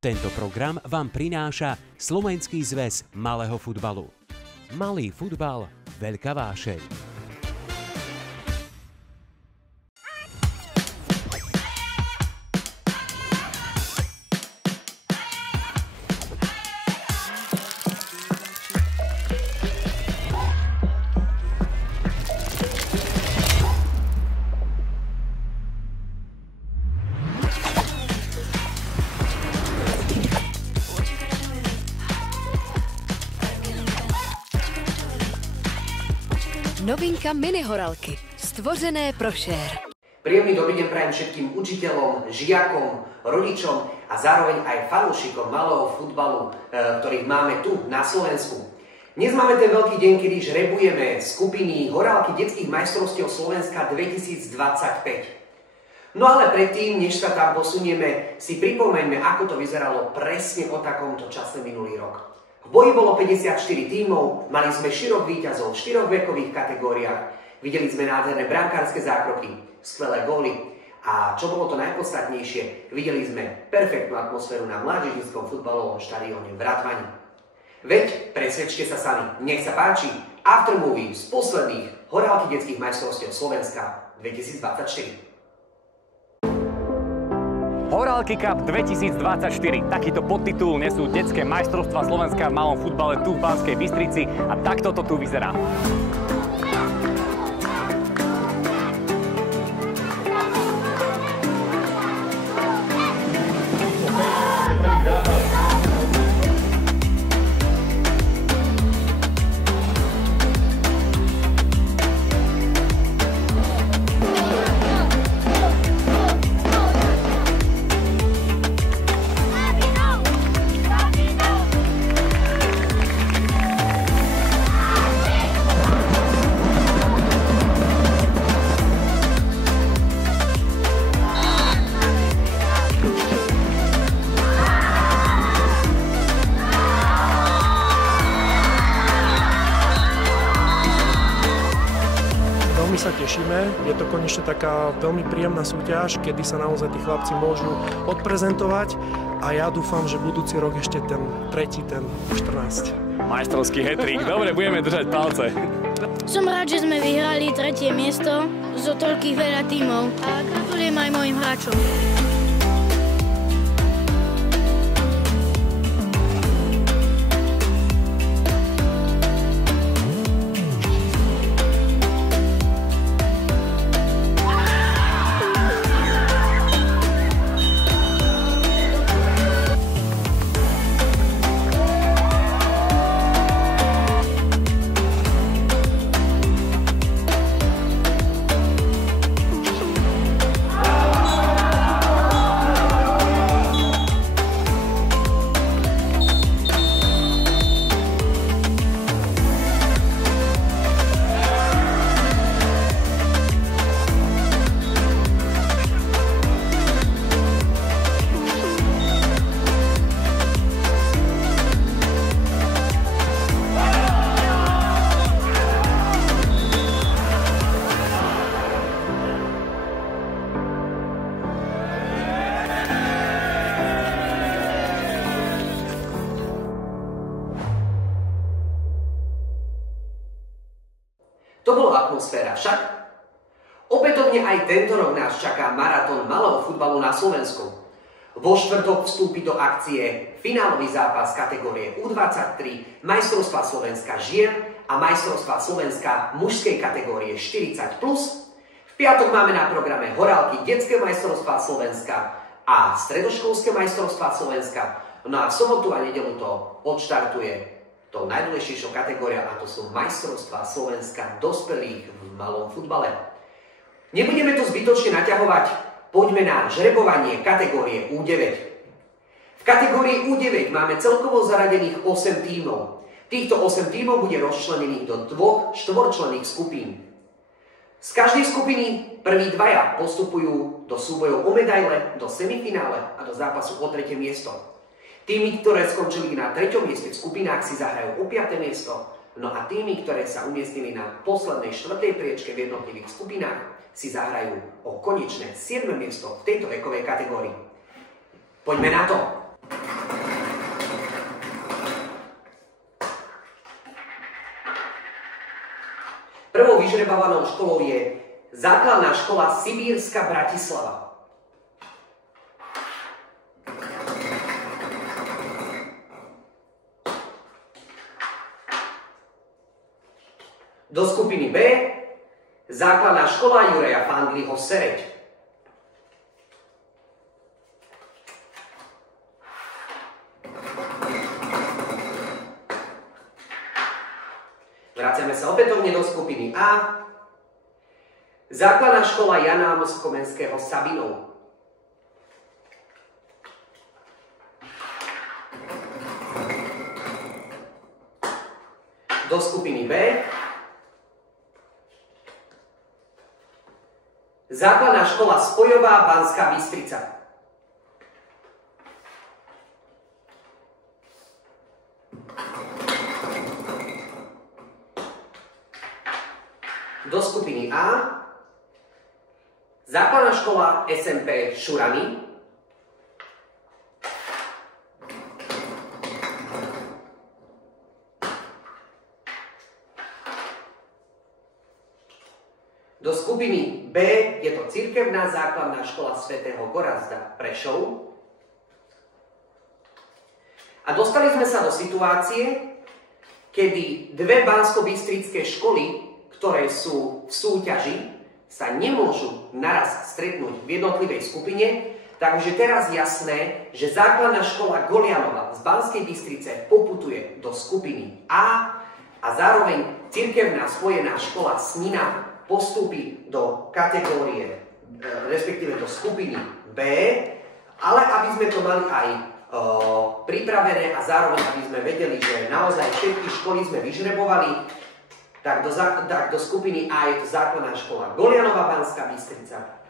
Tento program vám prináša Slovenský zväz malého futbalu. Malý futbal, veľká vášeň. Novinka mini horálky, stvořené pro share. Príjemný dobrý deň prajem všetkým učiteľom, žiakom, rodičom a zároveň aj fanúšikom malého futbalu, ktorých máme tu na Slovensku. Dnes máme ten veľký deň, kedy žrebujeme skupiny horálky detských majstrovstiev Slovenska 2025. No ale predtým, než sa tam posunieme, si pripomeňme, ako to vyzeralo presne o takomto čase minulý rok. V boji bolo 54 tímov, mali sme širok víťazov v 4 vekových kategóriách, videli sme nádherné brankárske zákroky, skvelé góly a čo bolo to najpodstatnejšie, videli sme perfektnú atmosféru na mládežníckom futbalovom štadióne v Ratvani. Veď presvedčte sa sami, nech sa páči, aftermovie z posledných horálky detských majstrovstiev Slovenska 2024. Horálky Cup 2024. Takýto podtitul nesú detské majstrovstvá Slovenska v malom futbale tu v Banskej Bystrici a takto to tu vyzerá. Veľmi sa tešíme, je to konečne taká veľmi príjemná súťaž, kedy sa naozaj tí chlapci môžu odprezentovať a ja dúfam, že budúci rok ešte ten tretí, ten 14. Majstrovský hat-trick, dobre, budeme držať palce. Som rád, že sme vyhrali 3. miesto zo toľkých veľa tímov a gratulujem aj mojim hráčom. To bola atmosféra, však? Opätovne aj tento rok nás čaká maratón malého futbalu na Slovensku. Vo štvrtok vstúpi do akcie finálový zápas kategórie U23, majstrovstva Slovenska žien a majstrovstva Slovenska mužskej kategórie 40+. V piatok máme na programe horálky detské majstrovstvá Slovenska a stredoškolské majstrovstvá Slovenska. No a v sobotu a nedeľu to odštartuje tou najdôležitejšou kategóriou, a to sú majstrovstvá Slovenska dospelých v malom futbale. Nebudeme to zbytočne naťahovať, poďme na žrebovanie kategórie U9. V kategórii U9 máme celkovo zaradených 8 tímov. Týchto 8 tímov bude rozčlenených do 2 štvorčlenných skupín. Z každej skupiny prví dvaja postupujú do súbojov o medaile, do semifinále a do zápasu o 3. miesto. Týmy, ktoré skončili na 3. mieste v skupinách, si zahrajú o 5. miesto, no a týmy, ktoré sa umiestnili na poslednej 4. priečke v jednotlivých skupinách, si zahrajú o konečné 7. miesto v tejto vekovej kategórii. Poďme na to! Prvou vyžrebovanou školou je základná škola Sibírska Bratislava. Do skupiny B základná škola Juraja Fandliho Sereď. Vraciame sa opätovne do skupiny A. Základná škola Jana Amos-Komenského Sabinov. Do skupiny B. Základná škola Spojová Banská Bystrica. Do skupiny A. Základná škola SMP Šurany. Do skupiny B je to cirkevná základná škola svätého Gorazda Prešov. A dostali sme sa do situácie, kedy dve banskobystrické školy, ktoré sú v súťaži, sa nemôžu naraz stretnúť v jednotlivej skupine, takže teraz jasné, že základná škola Golianova z Banskej Bystrice poputuje do skupiny A a zároveň cirkevná spojená škola Snina postúpi do kategórie, respektíve do skupiny B, ale aby sme to mali aj pripravené a zároveň aby sme vedeli, že naozaj všetky školy sme vyžrebovali, tak do skupiny A je to základná škola Golianova Banská Bystrica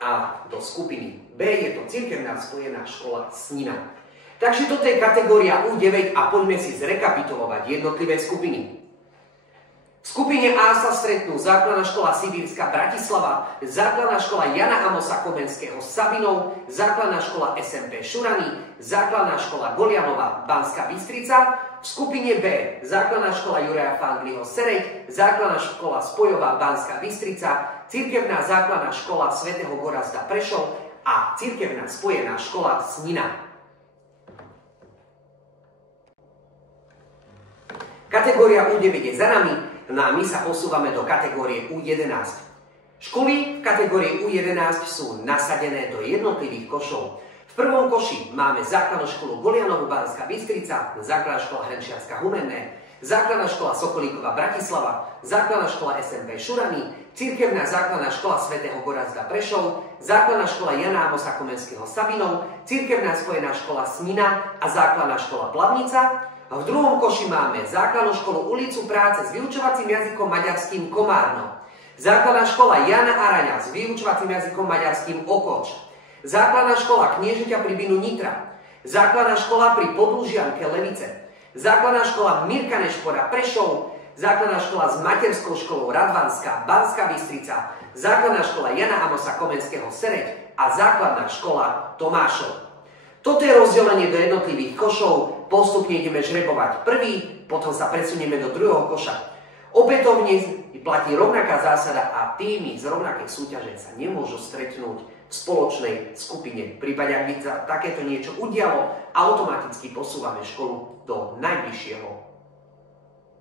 a do skupiny B je to cirkevná spojená škola Snina. Takže toto je kategória U9 a poďme si zrekapitulovať jednotlivé skupiny. V skupine A sa stretnú základná škola Sibírska Bratislava, základná škola Jana Amosa Komenského Sabinov, základná škola SMP Šurany, základná škola Golianova Banská Bystrica. V skupine B základná škola Juraja Fandliho Sereď, základná škola Spojová Banská Bystrica, cirkevná základná škola svätého Gorazda Prešov a cirkevná spojená škola Snina. Kategória U9 je za nami. No a my sa posúvame do kategórie U11. Školy v kategórii U11 sú nasadené do jednotlivých košov. V prvom koši máme základnú školu Golianovu Banská Bystrica, základná škola Hrenčiarska Humenné, základná škola Sokolíkova Bratislava, základná škola SMP Šurany, cirkevná základná škola svätého Gorazda Prešov, základná škola Jana Amosa Komenského Sabinov, cirkevná spojená škola Snina a základná škola Plavnica. V druhom koši máme základnú školu Ulicu práce s vyučovacím jazykom maďarským Komárno, základná škola Jana Araňa s vyučovacím jazykom maďarským Okoč, základná škola Kniežaťa pri Binu Nitra, základná škola pri Podlužianke Levice, základná škola Mirka Nešpora Prešov, základná škola s materskou školou Radvanská Banská Bystrica, základná škola Jana Amosa Komenského Sereď a základná škola Tomášov. Toto je rozdelenie do jednotlivých košov, postupne ideme žrebovať prvý, potom sa presunieme do druhého koša. Opätovne platí rovnaká zásada a týmy z rovnakej súťaže sa nemôžu stretnúť v spoločnej skupine. V prípade, ak by sa takéto niečo udialo, automaticky posúvame školu do najbližšieho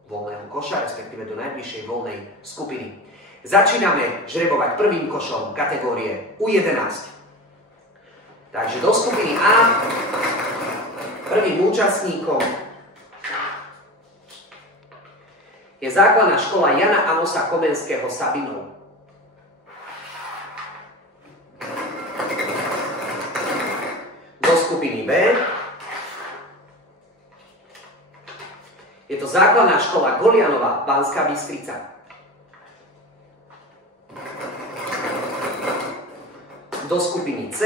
voľného koša, respektíve do najbližšej voľnej skupiny. Začíname žrebovať prvým košom kategórie U11. Takže do skupiny A prvým účastníkom je základná škola Jana Amosa Komenského Sabinov. Do skupiny B je to základná škola Golianova Banská Bystrica. Do skupiny C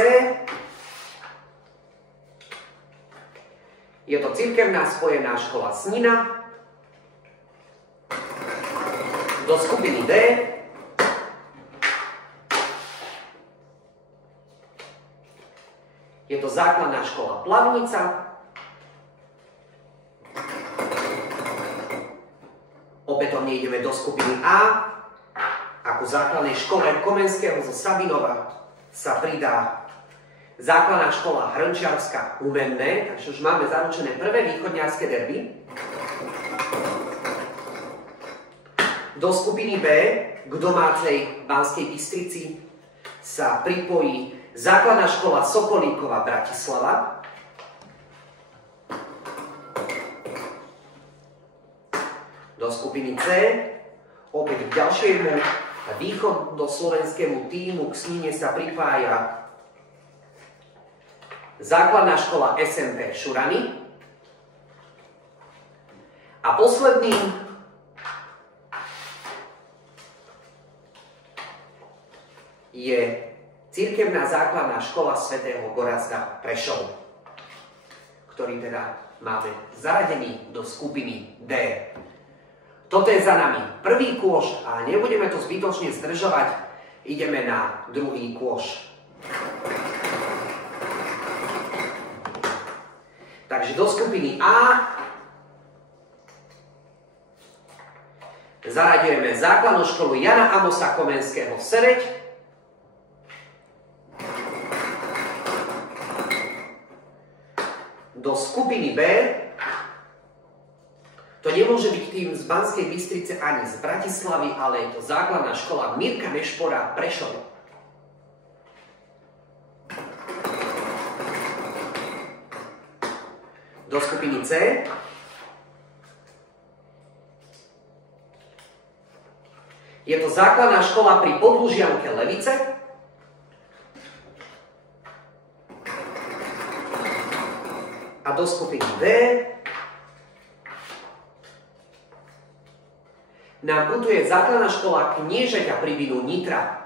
je to cirkevná spojená škola Snina. Do skupiny D je to základná škola Plavnica. Opätovne ideme do skupiny A. Ako základnej škole Komenského zo Sabinova sa pridá základná škola Hrnčiarska Humenné, takže už máme zaručené prvé východňarské derby. Do skupiny B k domácej Banskej Bystrici sa pripojí základná škola Sokolíkova Bratislava. Do skupiny C opäť k ďalšiemu východoslovenskému tímu k Snine sa pripája základná škola SMP Šurany. A posledným je cirkevná základná škola svätého Gorazda Prešov, ktorý teda máme zaradený do skupiny D. Toto je za nami prvý kôš a nebudeme to zbytočne zdržovať. Ideme na druhý kôš. Takže do skupiny A zaraďujeme základnú školu Jana Amosa Komenského Sereď. Do skupiny B to nemôže byť tým z Banskej Bystrice ani z Bratislavy, ale je to základná škola Mirka Nešpora Prešov. Do skupiny C je to základná škola pri Podlužianke Levice. A do skupiny D nám putuje základná škola Kniežaťa pri Vinu Nitra.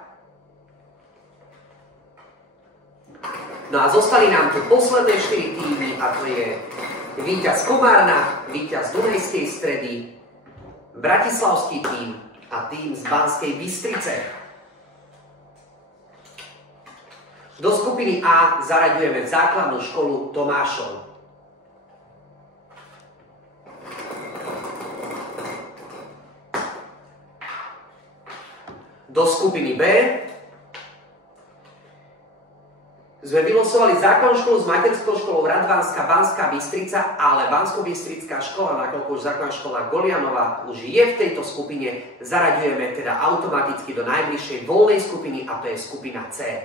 No a zostali nám tu posledné 4 týmy a to je víťaz Komárna, víťaz Dunajskej Stredy, bratislavský tím a tím z Banskej Bystrice. Do skupiny A zaraďujeme základnú školu Tomášov. Do skupiny B sme vylosovali základnú školu s materskou školou Radvánska Banská Bystrica, ale Banskobystrická škola, nakoľko už základná škola Golianova už je v tejto skupine, zaraďujeme teda automaticky do najbližšej voľnej skupiny a to je skupina C.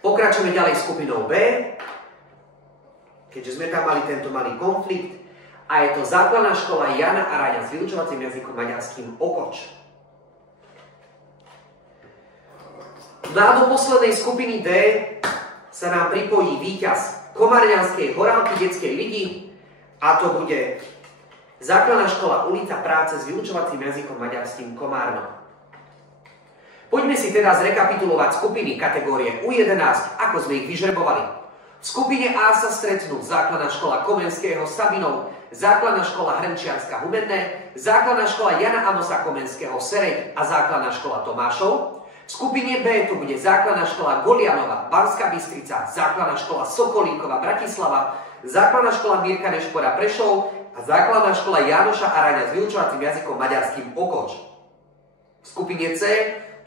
Pokračujeme ďalej skupinou B, keďže sme tam mali tento malý konflikt. A je to základná škola Jana Araňa s vyučovacím jazykom maďarským Okoč. No a do poslednej skupiny D sa nám pripojí víťaz Komarňanskej Horálky detskej ligy a to bude základná škola Ulica Práce s vyučovacím jazykom maďarským Komárno. Poďme si teda zrekapitulovať skupiny kategórie U11, ako sme ich vyžrebovali. V skupine A sa stretnú základná škola Komenského Sabinov, základná škola Hrnčiarska Humenné, základná škola Jana Amosa Komenského Sereď a základná škola Tomášov. V skupine B tu bude základná škola Golianova Banská Bystrica, základná škola Sokolíkova Bratislava, základná škola Mirka Nešpora Prešov a základná škola Jánoša Araňa s vyučovacím jazykom maďarským Okoč. V skupine C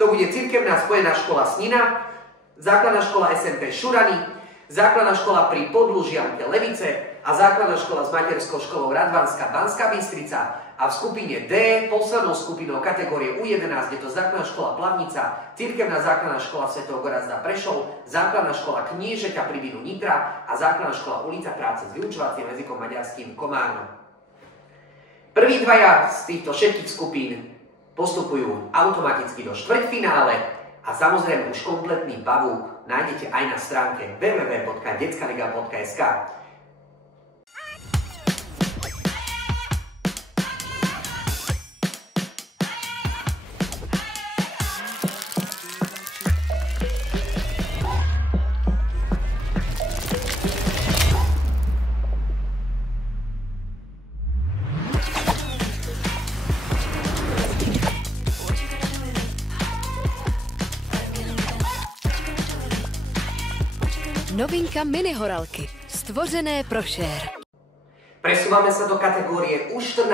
to bude cirkevná spojená škola Snina, základná škola SMP Šurany, základná škola pri Podlužianke Levice a základná škola s materskou školou Radvánska Banská Bystrica. A v skupine D, poslednou skupinou kategórie U11, je to základná škola Plavnica, cirkevná základná škola svätého Gorazda Prešov, základná škola Kniežaťa pri Vinu Nitra a základná škola Ulica Práce s vyučovacím jazykom maďarským Komárno. Prví dvaja z týchto všetkých skupín postupujú automaticky do štvrťfinále a samozrejme už kompletný pavúk nájdete aj na stránke www.detskaliga.sk. Novinka mini horálky. Stvořené pro share. Presúvame sa do kategórie U14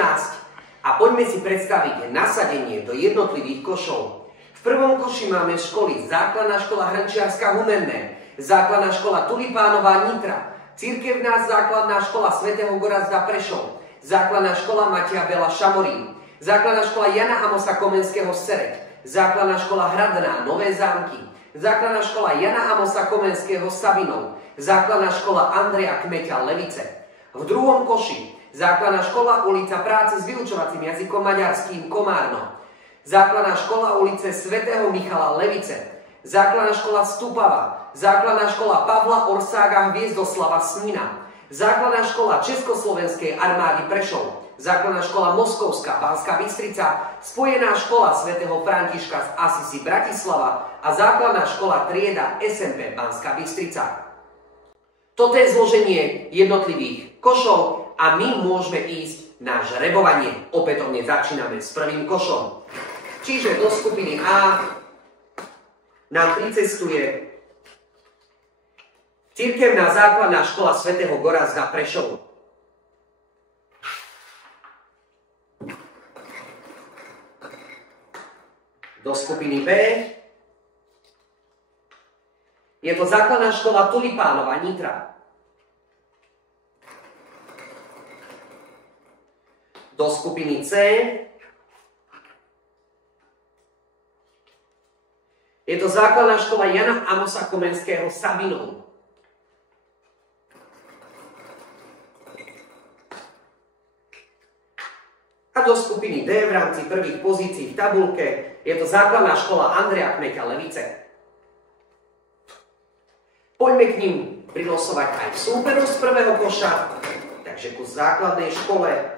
a poďme si predstaviť nasadenie do jednotlivých košov. V prvom koši máme školy Základná škola Hrnčiarska Humenné, Základná škola Tulipánová Nitra, Cirkevná základná škola svätého Gorazda Prešov, Základná škola Matia Bela Šamorín, Základná škola Jana Amosa Komenského Sereď, Základná škola Hradná Nové Zámky, Základná škola Jana Amosa Komenského Sabinov, Základná škola Andreja Kmeťa Levice. V druhom koši Základná škola ulica Práce s vyučovacím jazykom maďarským Komárno, Základná škola ulice svätého Michala Levice, Základná škola Stupava, Základná škola Pavla Orsága Hviezdoslava Snina, Základná škola Československej armády Prešov, Základná škola Moskovská Banská Bystrica, Spojená škola svätého Františka z Asisi Bratislava a Základná škola trieda SMP Banská Bystrica. Toto je zloženie jednotlivých košov a my môžeme ísť na žrebovanie. Opätovne začíname s prvým košom. Čiže do skupiny A nám pricestuje Cirkevná základná škola svätého Gorazda Prešov. Do skupiny B je to Základná škola Tulipánova Nitra. Do skupiny C je to Základná škola Jana Amosa Komenského Sabinov. A do skupiny D v rámci prvých pozícií v tabuľke je to Základná škola Andreja Kmeťa Levice. Poďme k ním prilosovať aj súperu z prvého koša, takže ku základnej škole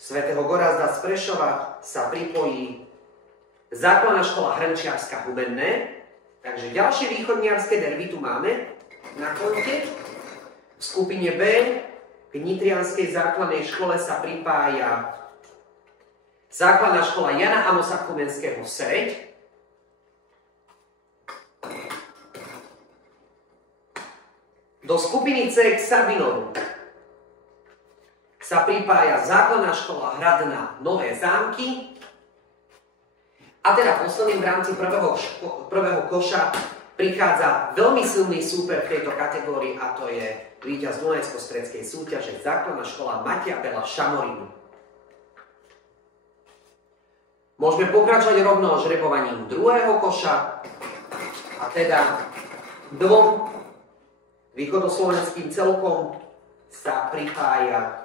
svätého Gorazda z Prešova sa pripojí Základná škola Hrnčiarska Humenné, takže ďalšie východniarske derby tu máme na konte. V skupine B k nitrianskej základnej škole sa pripája Základná škola Jana Amosa Komenského Sereď. Do skupiny C k Sabinovu sa pripája Základná škola Hradná Nové Zámky. A teda posledným v rámci prvého koša prichádza veľmi silný súper v tejto kategórii a to je víťaz Dunajsko-stredskej súťaže Základná škola Matia Bela Šamorín. Môžeme pokračovať rovno žrebovaním druhého koša a teda dvom východoslovenským celkom sa pripája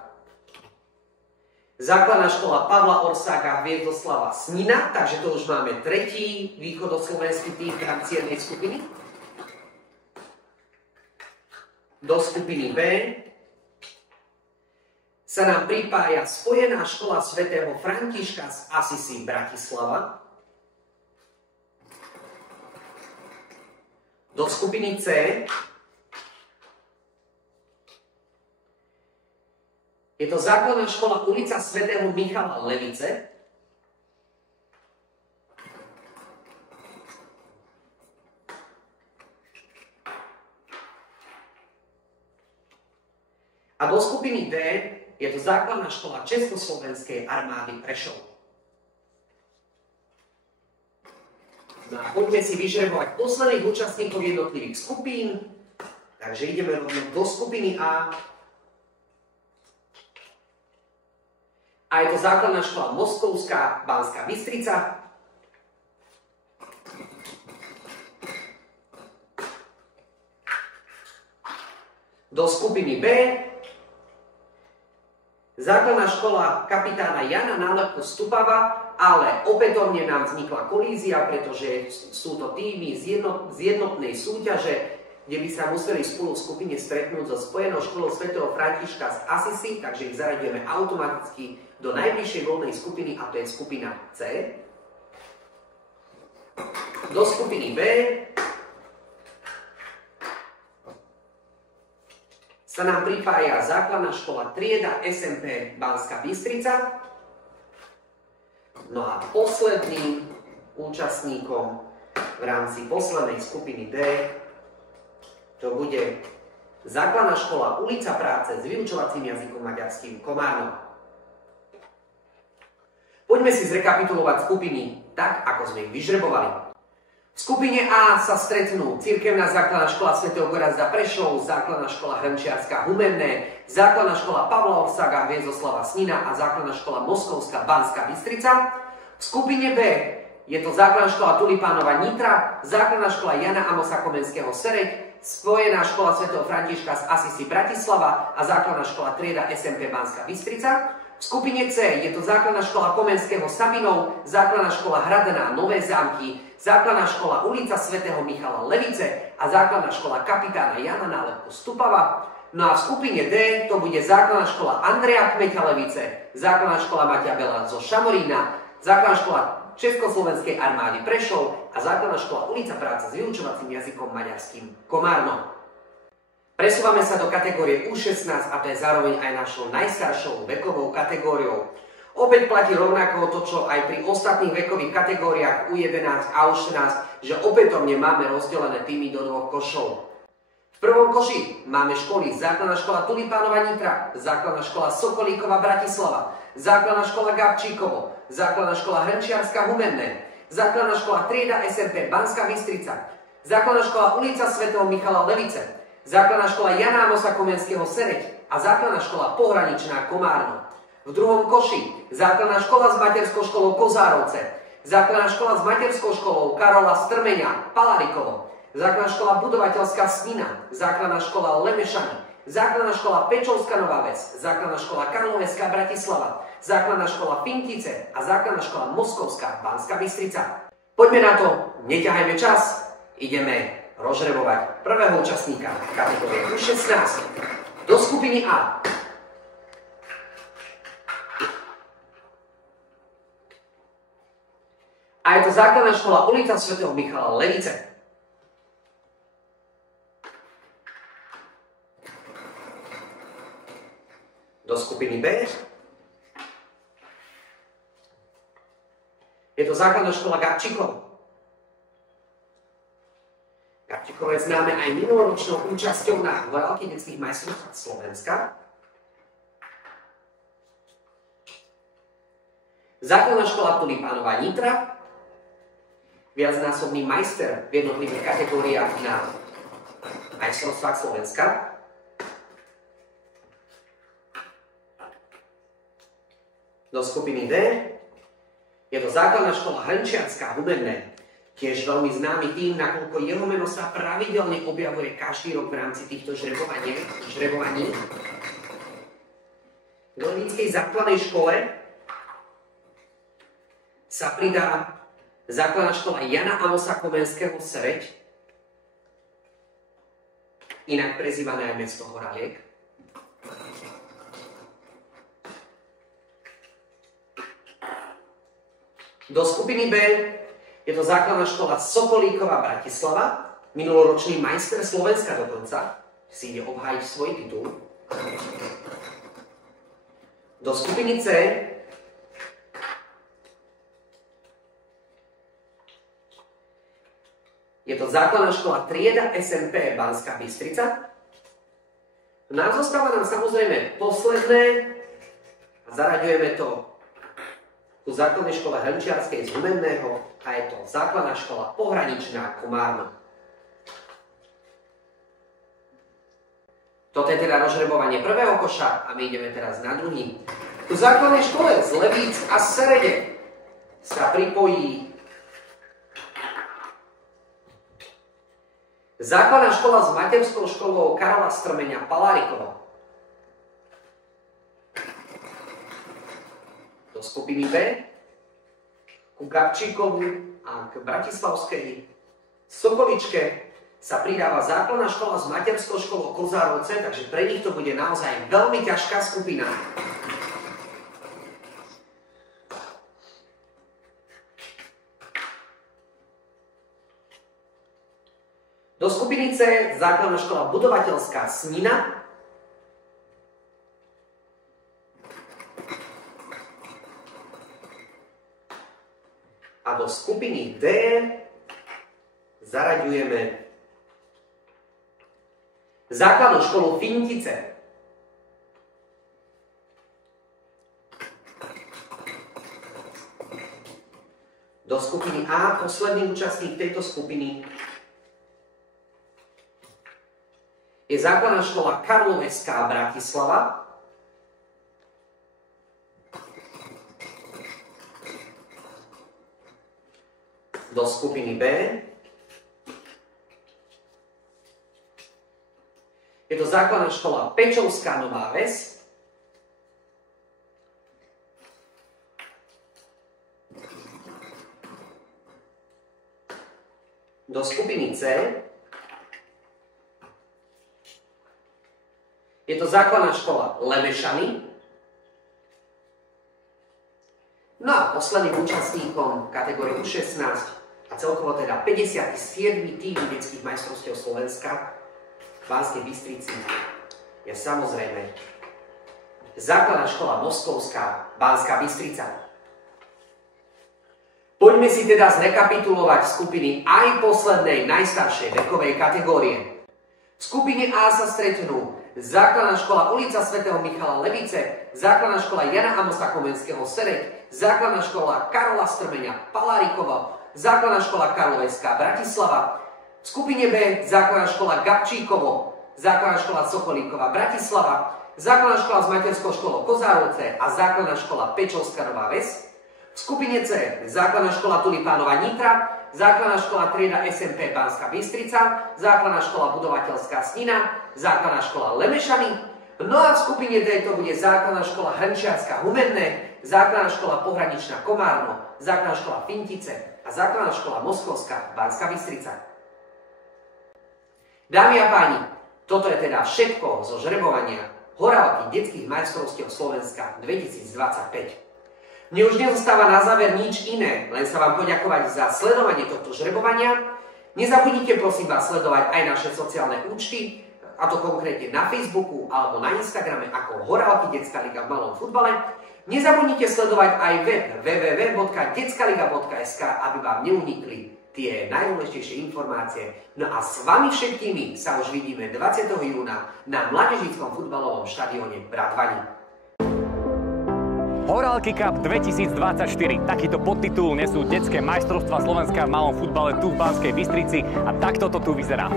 Základná škola Pavla Orsága Hviezdoslava Snina, takže to už máme tretí východoslovenský tým v rámci jednej skupiny. Do skupiny B sa nám pripája Spojená škola svätého Františka z Asisi Bratislava. Do skupiny C je to Základná škola ulica svätého Michala Levice. A do skupiny D je to Základná škola Československej armády Prešov. No a poďme si vyžrebovať posledných účastníkov jednotlivých skupín. Takže ideme rovno do skupiny A. A je to Základná škola Moskovská Banská Bystrica. Do skupiny B Základná škola kapitána Jana Nálepku Stupava, ale opätovne nám vznikla kolízia, pretože sú to týmy z jednotnej súťaže, kde by sa museli spolu v skupine stretnúť so Spojenou školou svätého Františka z Asisi, takže ich zaradíme automaticky do najbližšej voľnej skupiny a to je skupina C. Do skupiny B sa nám pripája Základná škola trieda SMP Banská Bystrica. No a posledným účastníkom v rámci poslednej skupiny D to bude Základná škola Ulica Práce s vyučovacím jazykom maďarským Komárno. Poďme si zrekapitulovať skupiny tak, ako sme ich vyžrebovali. V skupine A sa stretnú Cirkevná základná škola svätého Gorazda Prešov, Základná škola Hrnčiarska Humenné, Základná škola Pavla Ovsaga Viezoslava Snina a Základná škola Moskovská Banská Bystrica. V skupine B je to Základná škola Tulipánova Nitra, Základná škola Jana Amosa Komenského Sereď, Spojená škola svätého Františka z Asisi Bratislava a Základná škola Trieda SMP Banská Bystrica. V skupine C je to Základná škola Komenského Sabinov, Základná škola Hradná Nové Zámky, Základná škola Ulica svätého Michala Levice a Základná škola Kapitána Jana Nálepku Stupava. No a v skupine D to bude Základná škola Andreja Kmeťa Levice, Základná škola Matia Bela zo Šamorína, Základná škola Československej armády Prešov a Základná škola Ulica Práce s vyučovacím jazykom maďarským Komárno. Presúvame sa do kategórie U16 a to je zároveň aj našou najstaršou vekovou kategóriou. Opäť platí rovnako to, čo aj pri ostatných vekových kategóriách U11 a U14, že opätovne máme rozdelené týmy do dvoch košov. V prvom koši máme školy Základná škola Tulipánova Nitra, Základná škola Sokolíkova Bratislava, Základná škola Gabčíkovo, Základná škola Hrnčiarska Humenné, Základná škola Trieda SMP Banská Bystrica, Základná škola Ulica svätého Michala Levice, Základná škola Jana Amosa Komenského Sereď a Základná škola Pohraničná Komárno. V druhom koši Základná škola s materskou školou Kozárovce, Základná škola s materskou školou Karola Strmeňa Palarikovo, Základná škola Budovateľská Snina, Základná škola Lemešany, Základná škola Pečovská Nová Ves, Základná škola Karloveská Bratislava, Základná škola Pintice a Základná škola Moskovská Banská Bystrica. Poďme na to, neťahajme čas, ideme rozžrebovať prvého účastníka kategórie U16 do skupiny A. A je to Základná škola Ulica svätého Michala Levice. Do skupiny B je to Základná škola Gabčíkovo. Gabčíkovo je známe aj minuloročnou účasťou na Horálke detských majstrovstvách Slovenska. Základná škola Tulipánova Nitra, viacnásobný majster v jednotlivých kategóriách na majstrovstvách Slovenska. Do skupiny D je to Základná škola Hrnčiarska Humenné, tiež veľmi známy tým, nakoľko jeho meno sa pravidelne objavuje každý rok v rámci týchto žrebovaní. V Dolníckej základnej škole sa pridá Základná škola Jana Amosa Komenského Sereď, inak prezývané aj mesto Horaliek. Do skupiny B je to Základná škola Sokolíkova Bratislava, minuloročný majster Slovenska dokonca, si ide obhájiť svoj titul. Do skupiny C je to Základná škola Trieda SMP Banská Bystrica. Nám zostáva samozrejme posledné a zaraďujeme to u Základnej škole Hrnčiarskej z Humenného a je to Základná škola Pohraničná Komárno. Toto je teda rozžrebovanie prvého koša a my ideme teraz na druhý. U Základnej škole z Levíc a Serede sa pripojí Základná škola s materskou školou Karola Strmeňa Palarikovo. Do skupiny B ku Gabčíkovu a k bratislavskej Sokoličke sa pridáva Základná škola s materskou školou Kozárovce, takže pre nich to bude naozaj veľmi ťažká skupina. Do skupiny C Základná škola Budovateľská Snina. A do skupiny D zaraďujeme Základnú školu Fintice. Do skupiny A posledný účastník tejto skupiny je Základná škola Karlovecká Bratislava. Do skupiny B je to Základná škola Pečovská Nová Ves. Do skupiny C je to Základná škola Lemešany. No a posledným účastníkom kategórie U16 a celkovo teda 57. tým detských majstrovstiev Slovenska v Banskej Bystrici je samozrejme Základná škola Moskovská Banská Bystrica. Poďme si teda zrekapitulovať skupiny aj poslednej najstaršej vekovej kategórie. V skupine A sa stretnú Základná škola ulica svätého Michala Levice, Základná škola Jana Amosa Komenského Sereď, Základná škola Karola Strmeňa Palárikovo, Základná škola Karlovecká Bratislava. V skupine B Základná škola Gabčíkovo, Základná škola Sokolíkova Bratislava, Základná škola s materskou školou Kozárovce a Základná škola Pečovská Nová Ves. V skupine C Základná škola Tulipánova Nitra, Základná škola trieda SMP Banská Bystrica, Základná škola Budovateľská Snina, Základná škola Lemešany. No a v skupine D to bude Základná škola Hrnčiarska Humenné, Základná škola Pohraničná Komárno, Základná škola Fintice a Základná škola Moskovská Banská Bystrica. Dámy a páni, toto je teda všetko zo žrebovania Horálky detských majstrovstiev Slovenska 2025. Mne už nezostáva na záver nič iné, len sa vám poďakovať za sledovanie tohto žrebovania. Nezabudnite prosím vás sledovať aj naše sociálne účty, a to konkrétne na Facebooku alebo na Instagrame ako Horálky Detská liga v malom futbale. Nezabudnite sledovať aj web www.detskaliga.sk, aby vám neunikli tie najdôležitejšie informácie. No a s vami všetkými sa už vidíme 20. júna na mládežníckom futbalovom štadióne v Ratvani. Horálky Cup 2024. Takýto podtitul nesú detské majstrovstvá Slovenska v malom futbale tu v Banskej Bystrici a takto to tu vyzerá.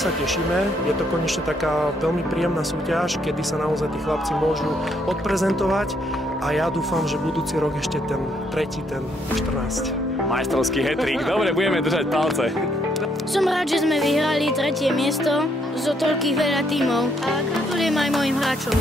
Sa tešíme, je to konečne taká veľmi príjemná súťaž, kedy sa naozaj tí chlapci môžu odprezentovať a ja dúfam, že budúci rok ešte ten tretí, ten 14. Majstrovský hat-trick, dobre, budeme držať palce. Som rád, že sme vyhrali 3. miesto zo toľkých veľa tímov a gratulujem aj mojim hráčom.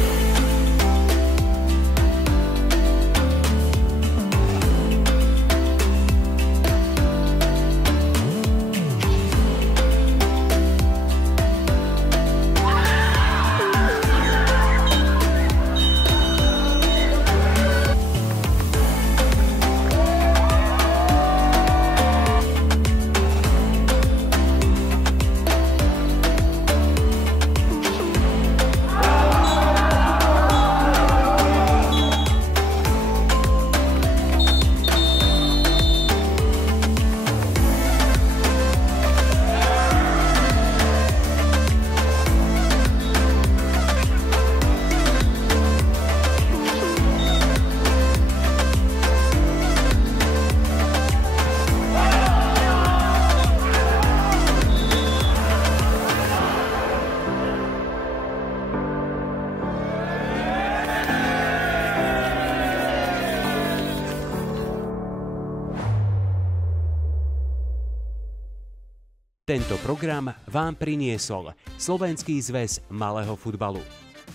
Tento program vám priniesol Slovenský zväz malého futbalu.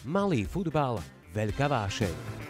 Malý futbal, veľká vášeň.